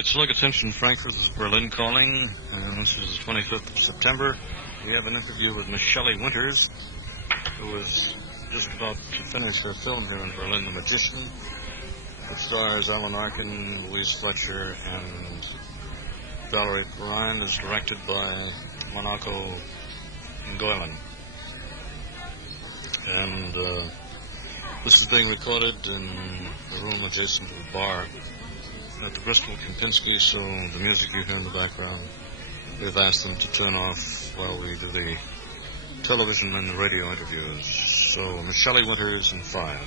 It's Look Attention Frankfurt. This is Berlin calling. This is the 25th of September. We have an interview with Miss Shelley Winters, who is just about to finish her film here in Berlin, The Magician. It stars Alan Arkin, Louise Fletcher, and Valerie Perrine. Is directed by Monaco Ngoylen. And this is being recorded in the room adjacent to the bar at the Bristol Kempinski, so the music you hear in the background, we've asked them to turn off while we do the television and the radio interviews. So, Miss Shelley Winters in 5.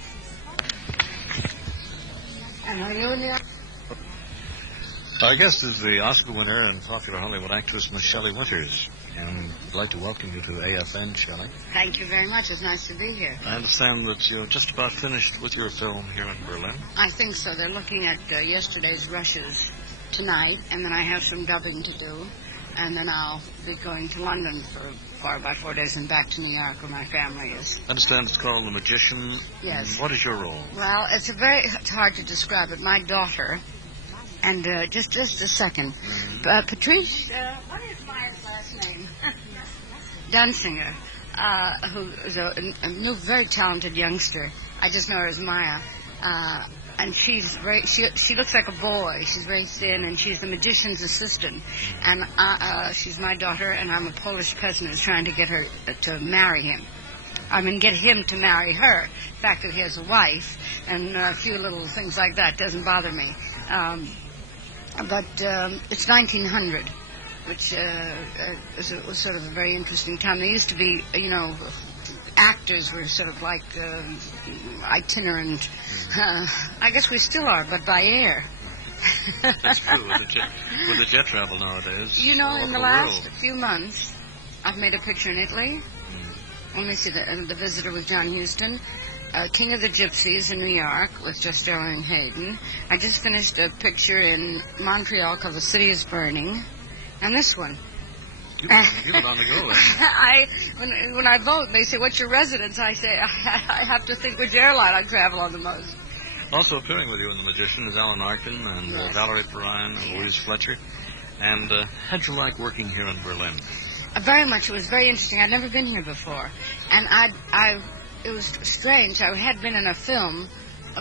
And are you in the... Our guest is the Oscar winner and popular Hollywood actress, Miss Shelley Winters. And I'd like to welcome you to AFN, Shelley. Thank you very much. It's nice to be here. I understand that you're just about finished with your film here in Berlin. I think so. They're looking at yesterday's rushes tonight, and then I have some dubbing to do, and then I'll be going to London for about 4 days and back to New York where my family is. I understand it's called The Magician. Yes. What is your role? Well, it's hard to describe it. My daughter, and just a second, Patrice, what is Maya's last name? Dunsinger, who is a new, very talented youngster. I just know her as Maya. And she looks like a boy. She's very thin, and she's the magician's assistant. And she's my daughter, and I'm a Polish peasant who's trying to get her to marry him. I mean, get him to marry her. The fact that he has a wife and a few little things like that doesn't bother me. But it's 1900, which was sort of a very interesting time. There used to be, actors were sort of like itinerant. I guess we still are, but by air. That's true, with the jet travel nowadays. In the last few months, I've made a picture in Italy. Let me see, The Visitor with John Huston. King of the Gypsies in New York with just Sterling Hayden. I just finished a picture in Montreal called The City is Burning. And this one. You've been on the go, then. When I vote, they say, what's your residence? I say, I have to think which airline I travel on the most. Also appearing with you in The Magician is Alan Arkin and Valerie Perrine and Louise Fletcher. And how'd you like working here in Berlin? Very much. It was very interesting. I'd never been here before. And it was strange. I had been in a film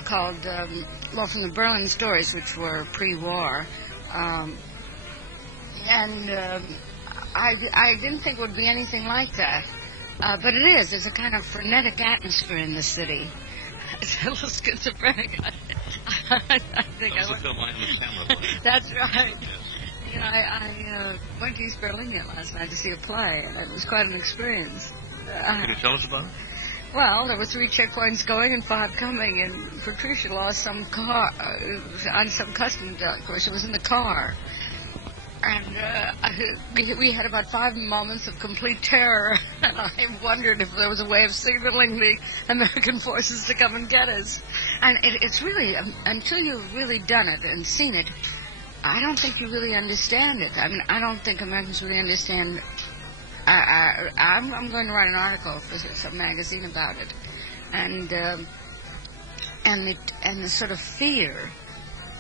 called, from the Berlin Stories, which were pre-war. I didn't think it would be anything like that. But it is. There's a kind of frenetic atmosphere in the city. It's a little schizophrenic. I think that was the film I had the camera. That's right. Yes. I went to East Berlin last night to see a play, and it was quite an experience. Can you tell us about it? Well, there were 3 checkpoints going and 5 coming, and Patricia lost some car on some customs check. Of course, it was in the car. And we had about 5 moments of complete terror, and I wondered if there was a way of signaling the American forces to come and get us. And it's really, until you've really done it and seen it, I don't think you really understand it. I mean, I don't think Americans really understand. I'm going to write an article for some magazine about it, and the sort of fear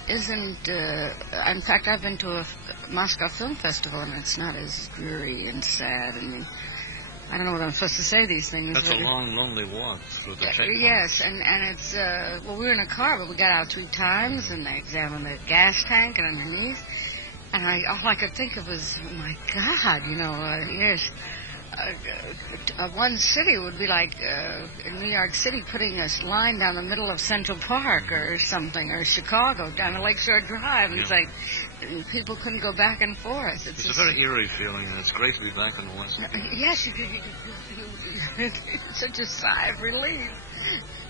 isn't. In fact, I've been to a Moscow Film Festival, and it's not as dreary and sad. I mean, I don't know what I'm supposed to say. These things. That's a long, lonely walk through the checkpoint. Yes, and it's we were in a car, but we got out 3 times, and they examined the gas tank and underneath. And all I could think of was, oh my God, yes. One city would be like in New York City putting a line down the middle of Central Park or something, or Chicago down a Lakeshore Drive. It's like people couldn't go back and forth. It's a very eerie feeling, and it's great to be back in the West. Yes, it's such a sigh of relief.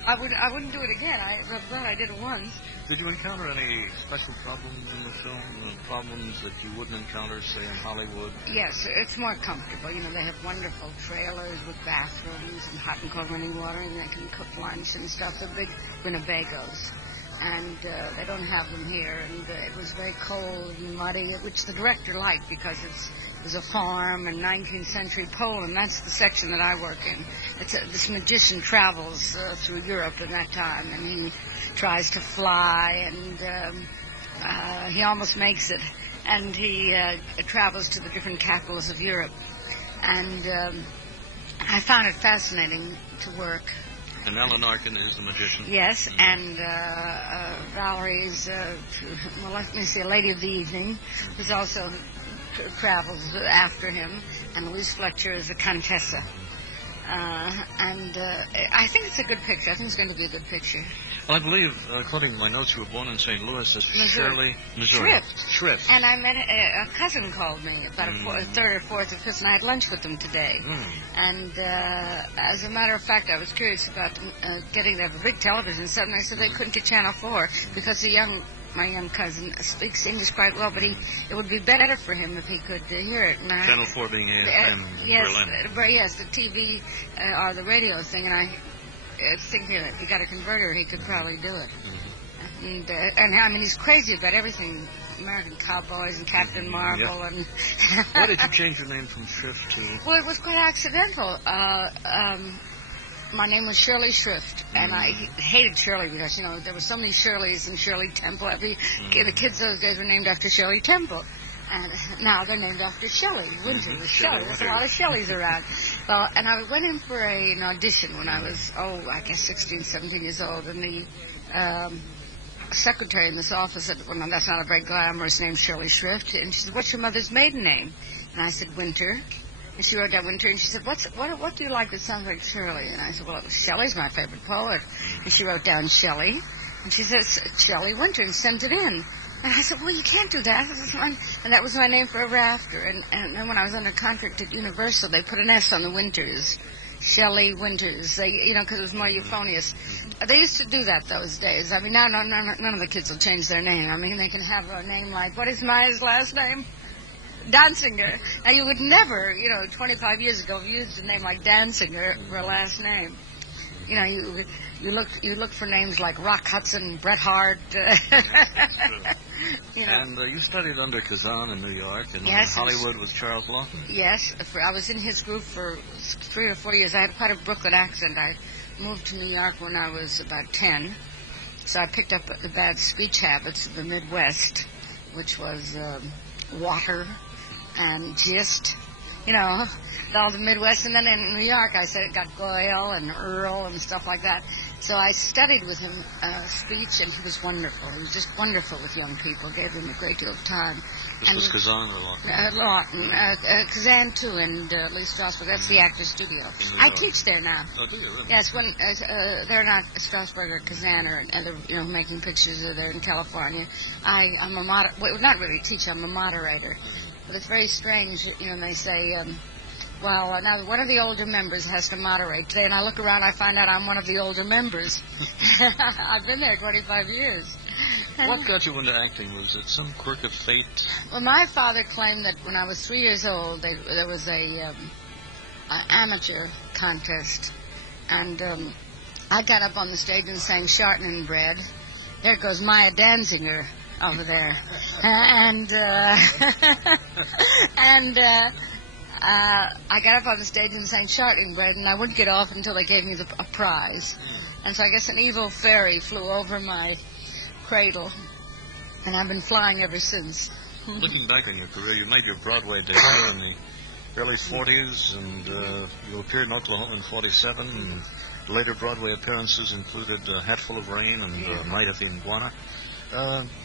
I wouldn't do it again. I'm glad I did it once. Did you encounter any special problems in the film? Problems that you wouldn't encounter, say, in Hollywood? Yes, it's more comfortable. They have wonderful trailers with bathrooms and hot and cold running water, and they can cook lunch and stuff. They're big Winnebagos. And they don't have them here. And it was very cold and muddy, which the director liked because it was a farm in 19th century Poland. That's the section that I work in. This magician travels through Europe in that time, and he tries to fly, and he almost makes it, and he travels to the different capitals of Europe. And I found it fascinating to work. And Alan Arkin is the magician. Yes, and Valerie's, well, let me see, a lady of the evening, who's also travels after him, and Louise Fletcher is a Contessa. And I think it's a good picture. I think it's going to be a good picture. Well, I believe, according to my notes, you were born in St. Louis as Shelley, Missouri. Shrift. And I met a cousin called me, about a third or fourth or fifth, and I had lunch with them today. And as a matter of fact, I was curious about them, getting to have a big television set, and I said they couldn't get Channel 4 because my young cousin speaks English quite well, but it would be better for him if he could hear it. And Channel 4 being AFN in Berlin. Yes, the TV or the radio thing, and I think that if he got a converter, he could probably do it. And I mean, he's crazy about everything. American Cowboys and Captain Marvel. And why did you change your name from Shrift to... Well, it was quite accidental. My name was Shirley Shrift, and I hated Shirley because, you know, there were so many Shirleys and Shirley Temple. The kids those days were named after Shirley Temple. And now they're named after Shelley Winters. Shelley. There's a lot of Shelleys around. Well, and I went in for an audition when I was, I guess 16, 17 years old, and the secretary in this office said, well, no, that's not a very glamorous name, Shirley Shrift. And she said, what's your mother's maiden name? And I said, Winter. And she wrote down Winter, and she said, what do you like that sounds like Shirley? And I said, well, Shelley's my favorite poet. And she wrote down Shelley, and she said, Shelley Winter, and sent it in. And I said, well, you can't do that. And that was my name forever after. And then when I was under contract at Universal, they put an S on the Winters. Shelley Winters. They, you know, because it was more euphonious. They used to do that those days. I mean, now none of the kids will change their name. I mean, they can have a name like, what is Maya's last name? Danziger. Now, you would never, 25 years ago, have used a name like Danziger for a last name. You know, you look for names like Rock Hudson, Bret Hart. And you studied under Kazan in New York, and yes, Hollywood with Charles Lawton? Yes, I was in his group for 3 or 4 years. I had quite a Brooklyn accent. I moved to New York when I was about 10, so I picked up the bad speech habits of the Midwest, which was water and gist, all the Midwest. And then in New York, I said it got Goyle and Earl and stuff like that. So I studied with him speech, and he was wonderful. He was just wonderful with young people, gave them a great deal of time. This was Kazan or Lawton? Lawton. Kazan, too, and Lee Strasberg. That's the Actors Studio. I teach there now. Oh, do you really? Yes, when they're not Strasberg or Kazan or other, making pictures, or they're in California. I'm a not really a teacher, I'm a moderator. But it's very strange, they say... well, now one of the older members has to moderate today, and I look around, I find out I'm one of the older members. I've been there 25 years. What got you into acting? Was it some quirk of fate? Well, my father claimed that when I was 3 years old, there was an amateur contest, and I got up on the stage and sang Shartnin' Bread. There goes Maya Danziger over there. I got up on the stage and sang Shartnin' Bread, and I wouldn't get off until they gave me a prize. And so I guess an evil fairy flew over my cradle, and I've been flying ever since. Looking back on your career, you made your Broadway debut in the early 40s, and you appeared in Oklahoma in 47, and later Broadway appearances included Hatful of Rain and Night of the Iguana.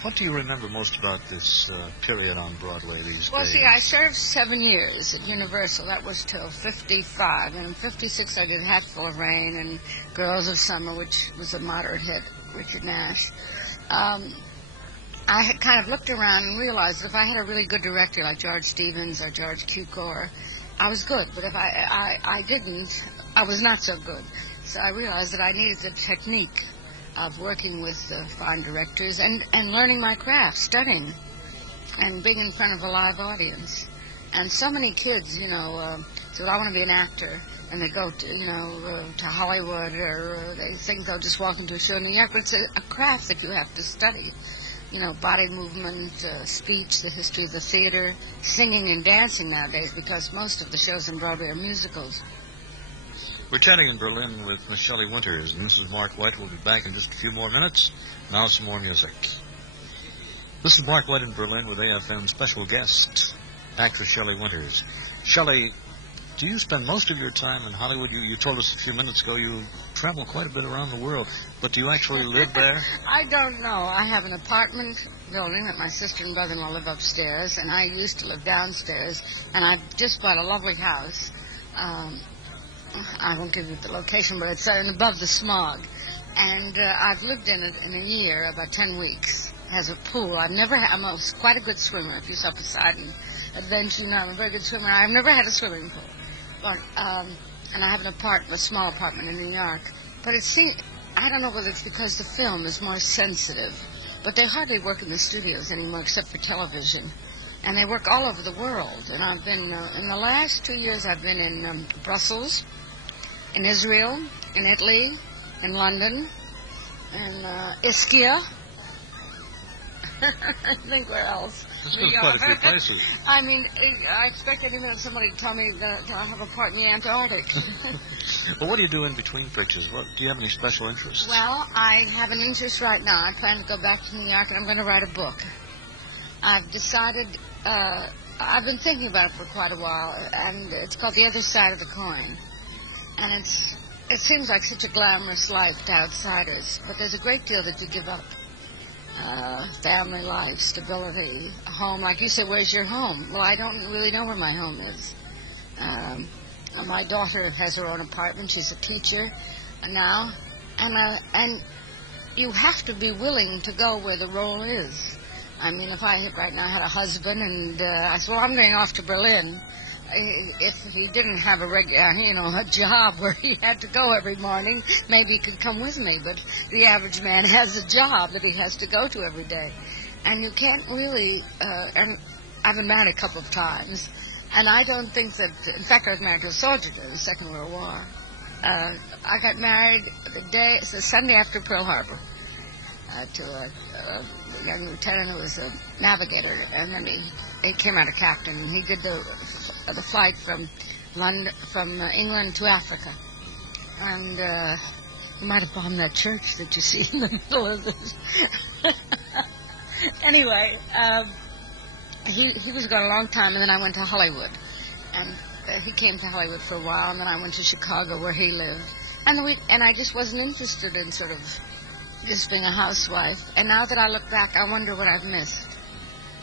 What do you remember most about this period on Broadway these days? Well, see, I served 7 years at Universal. That was till 55. And in 56, I did Hatful of Rain and Girls of Summer, which was a moderate hit, Richard Nash. I had kind of looked around and realized that if I had a really good director like George Stevens or George Cukor, I was good. But if I didn't, I was not so good. So I realized that I needed the technique of working with fine directors and learning my craft, studying, and being in front of a live audience. And so many kids, say, well, I want to be an actor, and they go to Hollywood, or they think they'll just walk into a show in New York, but it's a craft that you have to study. Body movement, speech, the history of the theater, singing and dancing nowadays, because most of the shows on Broadway are musicals. We're chatting in Berlin with Miss Shelley Winters, and this is Mark White. We'll be back in just a few more minutes. Now some more music. This is Mark White in Berlin with AFN special guest, actress Shelley Winters. Shelley, do you spend most of your time in Hollywood? You told us a few minutes ago you travel quite a bit around the world, but do you actually live there? I don't know. I have an apartment building that my sister and brother-in-law live upstairs, and I used to live downstairs, and I've just bought a lovely house. I won't give you the location, but it's above the smog. And I've lived in it in a year, about 10 weeks. It has a pool. I'm quite a good swimmer. If you saw Poseidon Adventure, I'm a very good swimmer. I've never had a swimming pool. But, and I have a small apartment in New York. But I don't know whether it's because the film is more sensitive, but they hardly work in the studios anymore except for television. And they work all over the world. And I've been, in the last 2 years, I've been in Brussels, in Israel, in Italy, in London, in Ischia. I think where else? There's quite a few places. I mean, I expect any minute somebody to tell me that I have a part in the Antarctic. Well, what do you do in between pictures? Do you have any special interests? Well, I have an interest right now. I plan to go back to New York, and I'm going to write a book. I've decided, I've been thinking about it for quite a while, and it's called The Other Side of the Coin. And it seems like such a glamorous life to outsiders, but there's a great deal that you give up. Family life, stability, a home. Like you said, where's your home? Well, I don't really know where my home is. My daughter has her own apartment. She's a teacher now. And you have to be willing to go where the role is. I mean, if I right now had a husband and I said, well, I'm going off to Berlin, if he didn't have a job where he had to go every morning, maybe he could come with me. But the average man has a job that he has to go to every day. And you can't really, and I've been married a couple of times, and I don't think that, in fact, I was married to a soldier during the Second World War. I got married it's the Sunday after Pearl Harbor, to a young lieutenant who was a navigator, and then he came out a captain, and he did the flight from England to Africa. And he might have bombed that church that you see in the middle of this. Anyway, he was gone a long time, and then I went to Hollywood. And he came to Hollywood for a while, and then I went to Chicago where he lived. And I just wasn't interested in sort of just being a housewife. And now that I look back, I wonder what I've missed.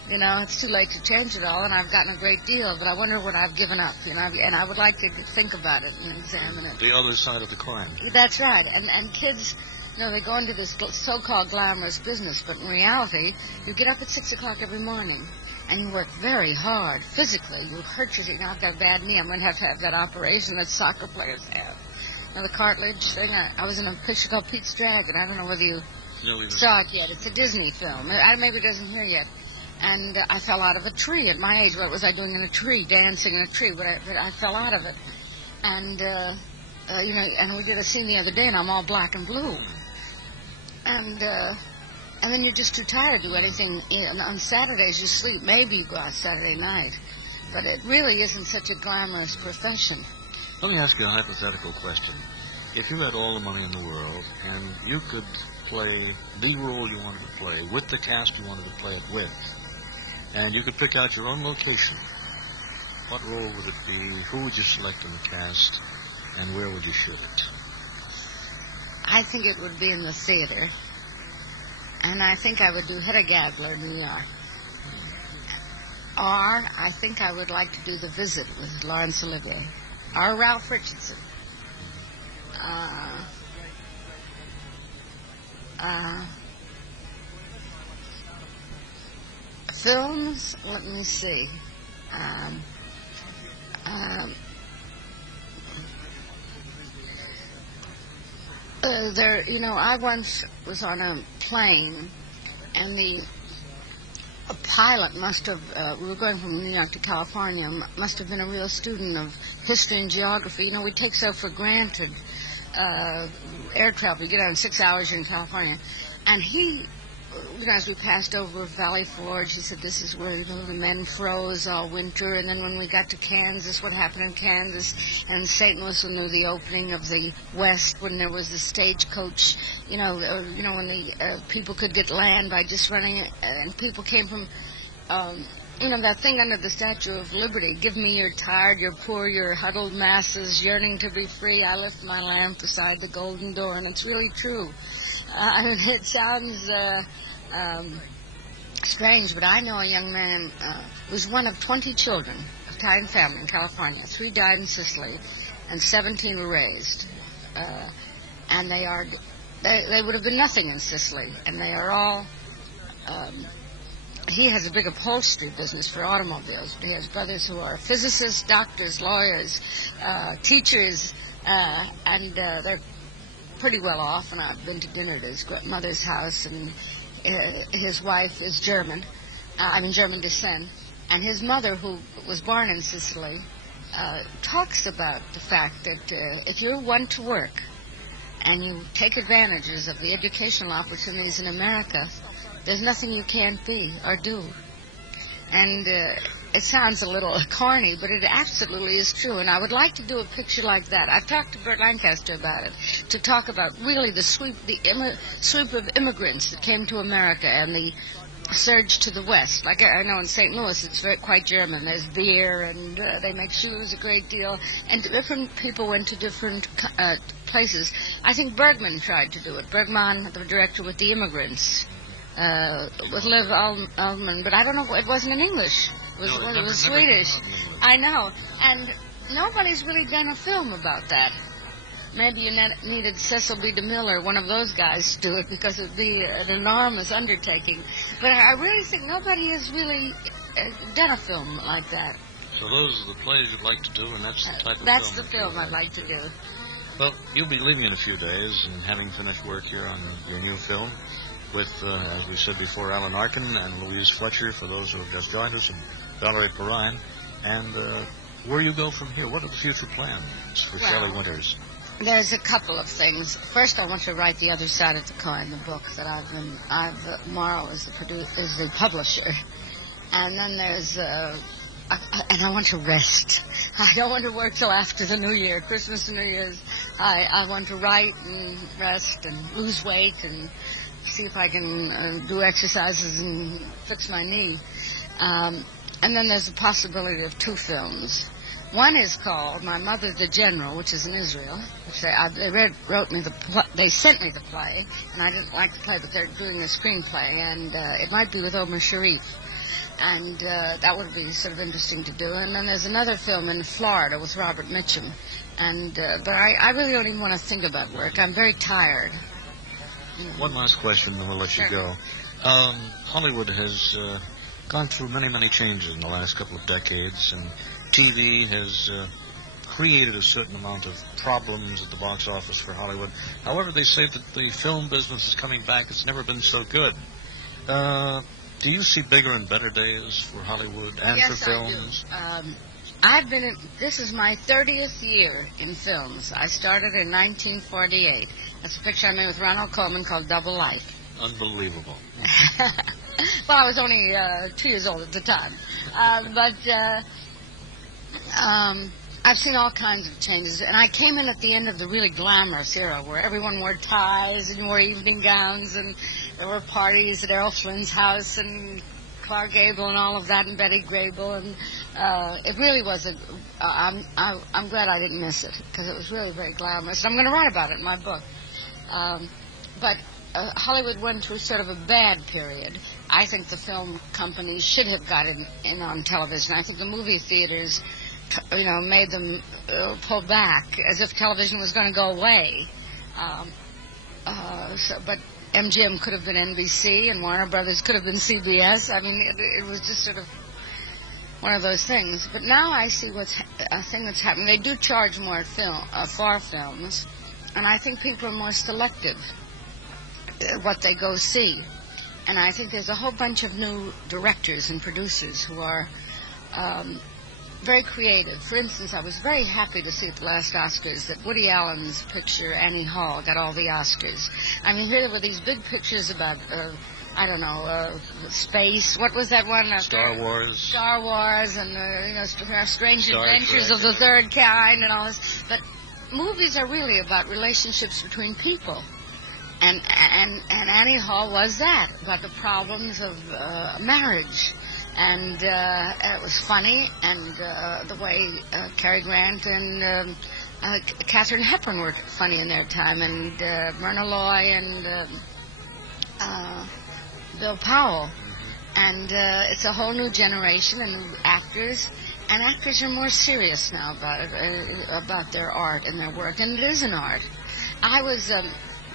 You know, it's too late to change it all, and I've gotten a great deal, but I wonder what I've given up, and I would like to think about it and examine it. The other side of the coin. That's right, and kids, they go into this so-called glamorous business, but in reality, you get up at 6 o'clock every morning, and you work very hard, physically. You hurt yourself. Now I've got a bad knee. I'm going to have that operation that soccer players have. The cartilage thing. I was in a picture called Pete's Dragon. I don't know whether you saw it yet. It's a Disney film. Maybe it isn't here yet. And I fell out of a tree at my age. What was I doing in a tree, dancing in a tree? But I fell out of it. And, and we did a scene the other day, and I'm all black and blue. And then you're just too tired to do anything. On Saturdays, you sleep. Maybe you go out Saturday night. But it really isn't such a glamorous profession. Let me ask you a hypothetical question. If you had all the money in the world, and you could play the role you wanted to play with the cast you wanted to play it with, and you could pick out your own location, what role would it be? Who would you select in the cast, and where would you shoot it? I think it would be in the theater, and I think I would do Hedda Gabler in New York. Or I think I would like to do The Visit with Laurence Olivier, or Ralph Richardson. Films, let me see. I once was on a plane, and a pilot must have, we were going from New York to California, must have been a real student of history and geography. We take so for granted air travel. You get out in 6 hours, you're in California. And he as we passed over Valley Forge, he said this is where the men froze all winter. And then when we got to Kansas, what happened in Kansas, and St. Louis, when there was the opening of the West, when there was the stagecoach, when the people could get land by just running it, and people came from. That thing under the Statue of Liberty, give me your tired, your poor, your huddled masses yearning to be free. I lift my lamp beside the golden door, and it's really true. It sounds strange, but I know a young man who's one of 20 children, of Italian family in California. 3 died in Sicily, and 17 were raised. And they would have been nothing in Sicily, and they are all... He has a big upholstery business for automobiles. He has brothers who are physicists, doctors, lawyers, teachers, and they're pretty well off. And I've been to dinner at his mother's house, and his wife is German, German descent. And his mother, who was born in Sicily, talks about the fact that if you're one to work and you take advantages of the educational opportunities in America, there's nothing you can't be or do. And it sounds a little corny, but it absolutely is true. And I would like to do a picture like that. I've talked to Burt Lancaster about it, to talk about really the sweep of immigrants that came to America and the surge to the West. Like I know in St. Louis, it's quite German. There's beer, and they make shoes a great deal. And different people went to different places. I think Bergman tried to do it. Bergman, the director with The Immigrants. With Liv Ullmann, but I don't know, it wasn't in English. It was Swedish. I know. And nobody's really done a film about that. Maybe you needed Cecil B. DeMille or one of those guys to do it, because it would be an enormous undertaking. But I really think nobody has really done a film like that. So those are the plays you'd like to do, and that's the type of film. That's the film I'd like to do. Well, you'll be leaving in a few days, and having finished work here on your new film, with, as we said before, Alan Arkin and Louise Fletcher, for those who have just joined us, and Valerie Perrine. And where you go from here? What are the future plans for Shelley Winters? There's a couple of things. First, I want to write The Other Side of the Coin, the book that Morrow is the publisher. And then there's, and I want to rest. I don't want to work till after the New Year, Christmas and New Year's. I want to write and rest and lose weight and see if I can do exercises and fix my knee. And then there's the possibility of 2 films. One is called My Mother the General, which is in Israel. Which they sent me the play, and I didn't like the play, but they're doing a screenplay, and it might be with Omar Sharif. And that would be sort of interesting to do. And then there's another film in Florida with Robert Mitchum. And but I really don't even want to think about work. I'm very tired. One last question, then we'll let you go. Hollywood has gone through many, many changes in the last couple of decades, and TV has created a certain amount of problems at the box office for Hollywood. However, they say that the film business is coming back. It's never been so good. Do you see bigger and better days for Hollywood and for films? I do. This is my 30th year in films. I started in 1948. That's a picture I made with Ronald Coleman called Double Life. Unbelievable. Well, I was only 2 years old at the time. I've seen all kinds of changes. And I came in at the end of the really glamorous era where everyone wore ties and wore evening gowns, and there were parties at Errol Flynn's house and Clark Gable and all of that, and Betty Grable, and it really was I'm glad I didn't miss it, because it was really very glamorous. I'm going to write about it in my book. But Hollywood went through sort of a bad period. I think the film companies should have gotten in on television. I think the movie theaters, made them pull back as if television was going to go away. But MGM could have been NBC, and Warner Brothers could have been CBS. I mean, it was just sort of one of those things. But now I see a thing that's happening. They do charge more for films, and I think people are more selective what they go see. And I think there's a whole bunch of new directors and producers who are very creative. For instance, I was very happy to see at the last Oscars that Woody Allen's picture, Annie Hall, got all the Oscars. I mean, here were these big pictures about I don't know, space. What was that one? Star Wars. Star Wars and Strange Star Adventures Trek. of the Third Kind and all this. But movies are really about relationships between people. And Annie Hall was that, about the problems of marriage. And it was funny, and the way Cary Grant and Katharine Hepburn were funny in their time, and Myrna Loy and Bill Powell. And it's a whole new generation, and actors are more serious now about their art and their work, and it is an art. I was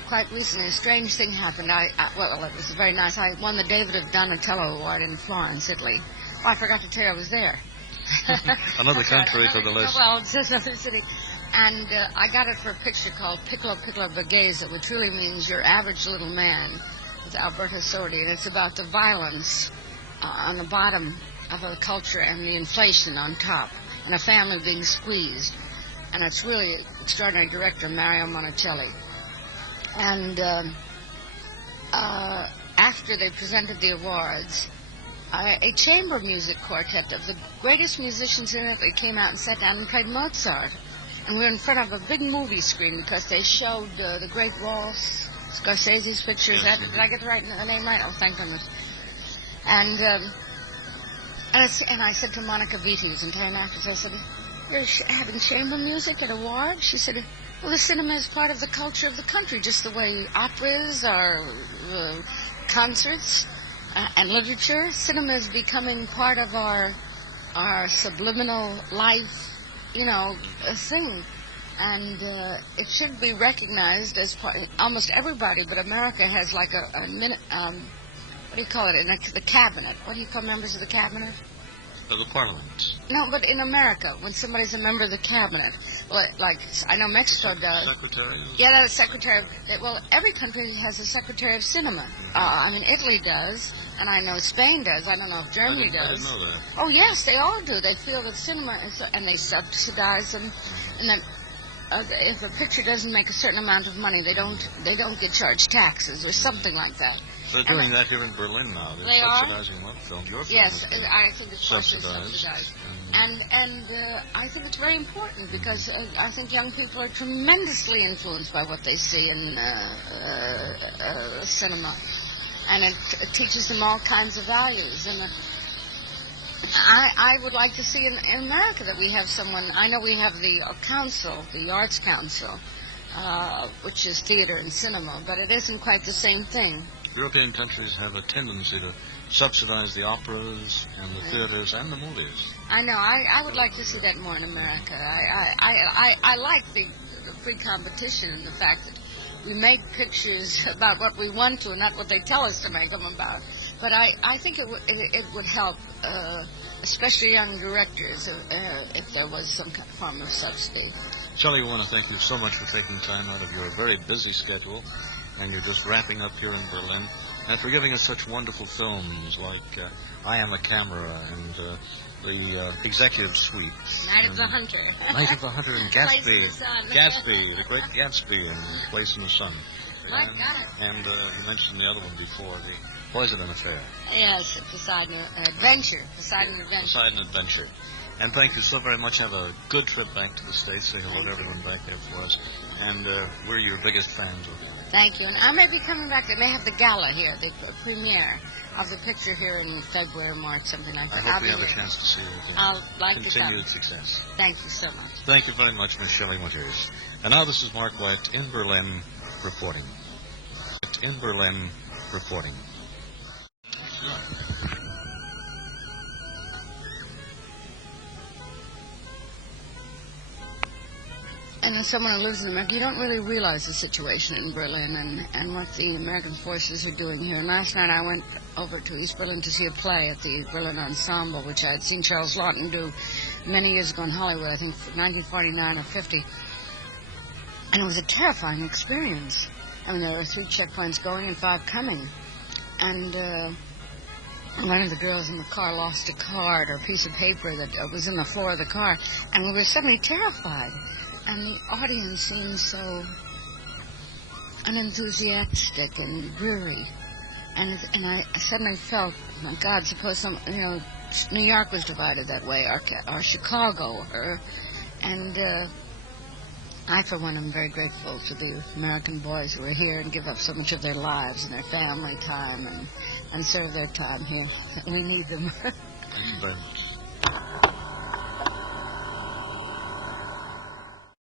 quite recently, a strange thing happened. Well, it was very nice. I won the David of Donatello Award in Florence, Italy. Oh, I forgot to tell you I was there. Another country for the list. Well, it's just another city. And I got it for a picture called Piccolo Piccolo Borghese, which really means your average little man, with Alberto Sordi. And it's about the violence on the bottom of a culture and the inflation on top, and a family being squeezed. And it's really extraordinary director, Mario Monticelli. And after they presented the awards, a chamber music quartet of the greatest musicians in Italy came out and sat down and played Mozart. And we were in front of a big movie screen because they showed the Great Wall, Scorsese's pictures. Yes, Did I get the name right? Oh, thank goodness. And I said to Monica Vitti, who's an Italian actress, I said, "You're having chamber music at awards?" She said, "Well, the cinema is part of the culture of the country, just the way operas are, concerts and literature. Cinema is becoming part of our subliminal life, thing. And it should be recognized as part. Almost everybody, but America has like a minute. What do you call it? In the cabinet. What do you call members of the cabinet? Of the Parliament. No, but in America, when somebody's a member of the cabinet, like I know Mexico does. Secretary? Yeah, that's secretary. Well, every country has a secretary of cinema. I mean, Italy does, and I know Spain does. I don't know if Germany does. I didn't know that. Oh, yes, they all do. They feel that cinema is, and they subsidize them, and then if a picture doesn't make a certain amount of money, they don't get charged taxes or something like that. They're doing that here in Berlin now. They're they subsidizing what film? Your film? Yes, I think it's subsidized. And I think it's very important because I think young people are tremendously influenced by what they see in cinema, and it teaches them all kinds of values. And I would like to see in America that we have someone. I know we have the council, the Arts Council, which is theater and cinema, but it isn't quite the same thing. European countries have a tendency to subsidize the operas and the theaters and the movies. I know. I would like to see that more in America. I like the free competition and the fact that we make pictures about what we want to and not what they tell us to make them about. But I think it would help, especially young directors, if there was some form of subsidy. Shelley, we want to thank you so much for taking time out of your very busy schedule, and you're just wrapping up here in Berlin, and for giving us such wonderful films like I Am a Camera and the Executive Suite. Night of the Hunter. Night of the Hunter and Gatsby. Place in the Sun. Gatsby, the great Gatsby and Place in the Sun. And you mentioned the other one before, the Poison Affair. Yes, Poseidon Adventure. Poseidon Adventure. Poseidon Adventure. And thank you so very much. Have a good trip back to the States. Say hello to everyone back there for us. And we're your biggest fans. Thank you. And I may be coming back. They may have the gala here, the premiere of the picture here in February or March, something like that. I hope we have a chance to see you again. I'll like to come. Continued success. Thank you so much. Thank you very much, Miss Shelley Winters. And now this is Mark White in Berlin reporting. In Berlin reporting. And as someone who lives in America, you don't really realize the situation in Berlin and what the American forces are doing here. And last night I went over to East Berlin to see a play at the Berlin Ensemble, which I had seen Charles Laughton do many years ago in Hollywood, I think 1949 or 50. And it was a terrifying experience. I mean, there were 3 checkpoints going and 5 coming. And one of the girls in the car lost a card or a piece of paper that was in the floor of the car. And we were suddenly terrified. And the audience seemed so unenthusiastic and dreary. And I suddenly felt, my God, suppose New York was divided that way, or Chicago, and I, for one, am very grateful to the American boys who are here and give up so much of their lives and their family time and serve their time here. We need them. Thank you very much.